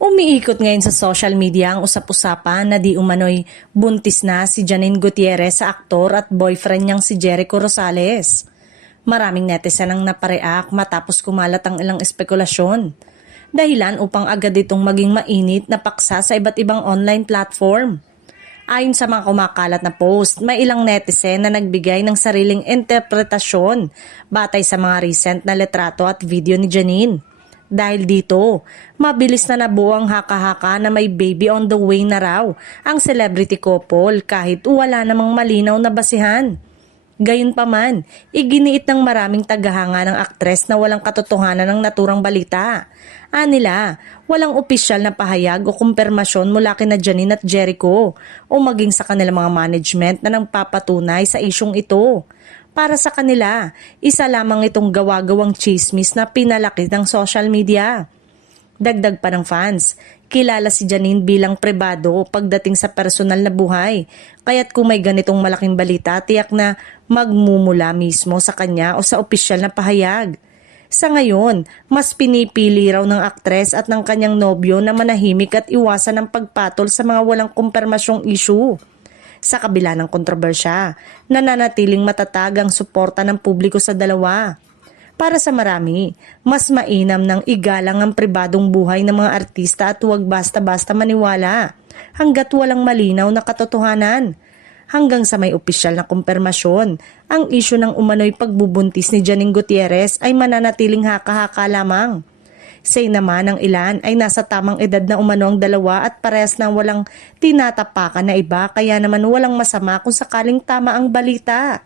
Umiikot ngayon sa social media ang usap-usapan na di umano'y buntis na si Janine Gutierrez sa aktor at boyfriend niyang si Jericho Rosales. Maraming netizen ang napareact matapos kumalat ang ilang espekulasyon. Dahilan upang agad itong maging mainit na paksa sa iba't ibang online platform. Ayon sa mga kumakalat na post, may ilang netizen na nagbigay ng sariling interpretasyon batay sa mga recent na litrato at video ni Janine. Dahil dito, mabilis na nabuo ang haka-haka na may baby on the way na raw ang celebrity couple kahit wala namang malinaw na basihan. Gayunpaman, iginiit ng maraming tagahanga ng aktres na walang katotohanan ng naturang balita. Anila, walang opisyal na pahayag o kumpirmasyon mula kina Janine at Jericho o maging sa kanilang mga management na nagpapatunay sa isyong ito. Para sa kanila, isa lamang itong gawa-gawang chismis na pinalaki ng social media. Dagdag pa ng fans, kilala si Janine bilang pribado pagdating sa personal na buhay. Kaya't kung may ganitong malaking balita, tiyak na magmumula mismo sa kanya o sa opisyal na pahayag. Sa ngayon, mas pinipili raw ng aktres at ng kanyang nobyo na manahimik at iwasan ang pagpatol sa mga walang kumpirmasyong issue. Sa kabila ng kontrobersya, nananatiling matatag ang suporta ng publiko sa dalawa. Para sa marami, mas mainam ng igalang ang pribadong buhay ng mga artista at huwag basta-basta maniwala hanggat walang malinaw na katotohanan. Hanggang sa may opisyal na kumpirmasyon, ang isyu ng umano'y pagbubuntis ni Janine Gutierrez ay mananatiling haka-haka lamang. Say naman ng ilan ay nasa tamang edad na umano ang dalawa at parehas na walang tinatapakan na iba kaya naman walang masama kung sakaling tama ang balita.